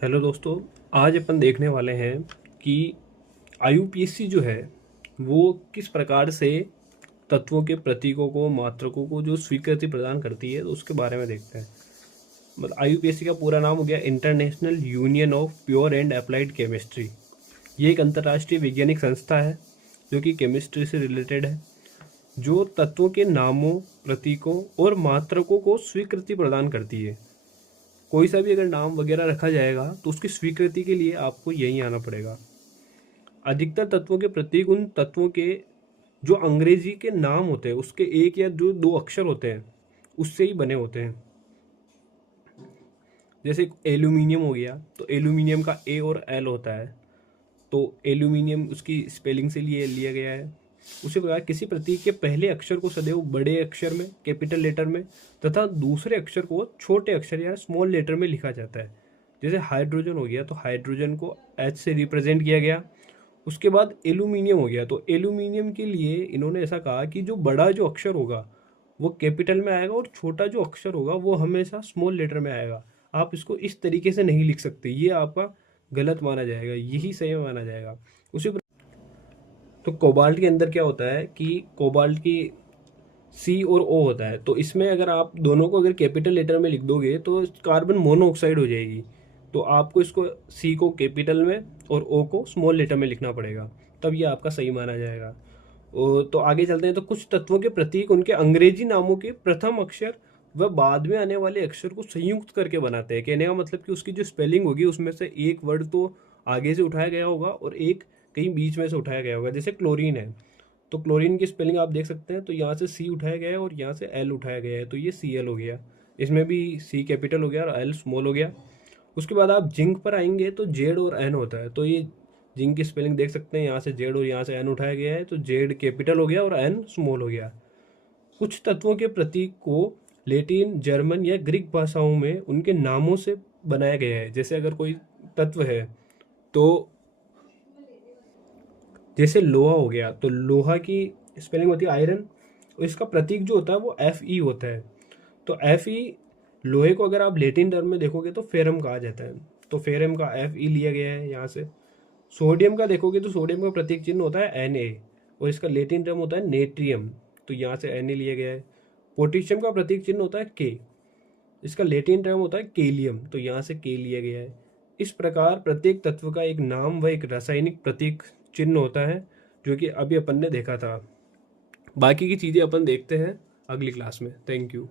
Hello दोस्तों। आज अपन देखने वाले हैं कि आईयूपीएसी जो है वो किस प्रकार से तत्वों के प्रतीकों को मात्रकों को जो स्वीकृति प्रदान करती है, तो उसके बारे में देखते हैं। मतलब आईयूपीएसी का पूरा नाम हो गया international union of pure and applied chemistry. ये एक अंतर्राष्ट्रीय वैज्ञानिक संस्था है जो कि केमिस्ट्री से रिलेटेड है, जो तत्वों के नामों, प्रतीकों और मात्रकों को स्वीकृति प्रदान करती है। कोई सा भी अगर नाम वगैरह रखा जाएगा तो उसकी स्वीकृति के लिए आपको यहीं आना पड़ेगा। अधिकतर तत्वों के प्रतीक उन तत्वों के जो अंग्रेजी के नाम होते हैं उसके एक या जो दो अक्षर होते हैं उससे ही बने होते हैं। जैसे एल्यूमिनियम हो गया तो एल्यूमिनियम का ए और एल होता है, तो एल्यूमिनियम उसकी स्पेलिंग से लिए लिया गया है। उसी प्रकार किसी प्रतीक के पहले अक्षर को सदैव बड़े अक्षर में, कैपिटल लेटर में, तथा दूसरे अक्षर को छोटे अक्षर या स्मॉल लेटर में लिखा जाता है। जैसे हाइड्रोजन हो गया तो हाइड्रोजन को एच से रिप्रेजेंट किया गया। उसके बाद एल्यूमिनियम हो गया तो एल्यूमिनियम के लिए इन्होंने ऐसा कहा कि जो बड़ा जो अक्षर होगा वो कैपिटल में आएगा और छोटा जो अक्षर होगा वो हमेशा स्मॉल लेटर में आएगा। आप इसको इस तरीके से नहीं लिख सकते, ये आपका गलत माना जाएगा, यही सही माना जाएगा। उसी तो कोबाल्ट के अंदर क्या होता है कि कोबाल्ट की सी और ओ होता है, तो इसमें अगर आप दोनों को अगर कैपिटल लेटर में लिख दोगे तो कार्बन मोनोऑक्साइड हो जाएगी। तो आपको इसको सी को कैपिटल में और ओ को स्मॉल लेटर में लिखना पड़ेगा, तब ये आपका सही माना जाएगा। तो आगे चलते हैं। तो कुछ तत्वों के प्रतीक उनके अंग्रेजी नामों के प्रथम अक्षर व बाद में आने वाले अक्षर को संयुक्त करके बनाते हैं। कहने का मतलब कि उसकी जो स्पेलिंग होगी उसमें से एक वर्ड तो आगे से उठाया गया होगा और एक कहीं बीच में से उठाया गया होगा। जैसे क्लोरीन है तो क्लोरीन की स्पेलिंग आप देख सकते हैं, तो यहाँ से सी उठाया गया है और यहाँ से एल उठाया गया है, तो ये सी एल हो गया। इसमें भी सी कैपिटल हो गया और एल स्मॉल हो गया। उसके बाद आप जिंक पर आएंगे तो जेड और एन होता है, तो ये जिंक की स्पेलिंग देख सकते हैं, यहाँ से जेड और यहाँ से एन उठाया गया है, तो जेड कैपिटल हो गया और एन स्मॉल हो गया। कुछ तत्वों के प्रतीक को लैटिन, जर्मन या ग्रीक भाषाओं में उनके नामों से बनाया गया है। जैसे अगर कोई तत्व है तो जैसे लोहा हो गया तो लोहा की स्पेलिंग होती है आयरन, और इसका प्रतीक जो होता है वो एफ ई होता है। तो एफ ई लोहे को अगर आप लेटिन टर्म में देखोगे तो फेरम कहा जाता है, तो फेरम का एफ ई लिया गया है यहाँ से। सोडियम का देखोगे तो सोडियम का प्रतीक चिन्ह होता है एन ए और इसका लेटिन टर्म होता है नेट्रियम, तो यहाँ से एन ए लिया गया है। पोटेशियम का प्रतीक चिन्ह होता है के, इसका लेटिन टर्म होता है केलियम, तो यहाँ से के लिया गया है। इस प्रकार प्रत्येक तत्व का एक नाम व एक रासायनिक प्रतीक चिन्ह होता है, जो कि अभी अपन ने देखा था। बाकी की चीज़ें अपन देखते हैं अगली क्लास में। Thank you.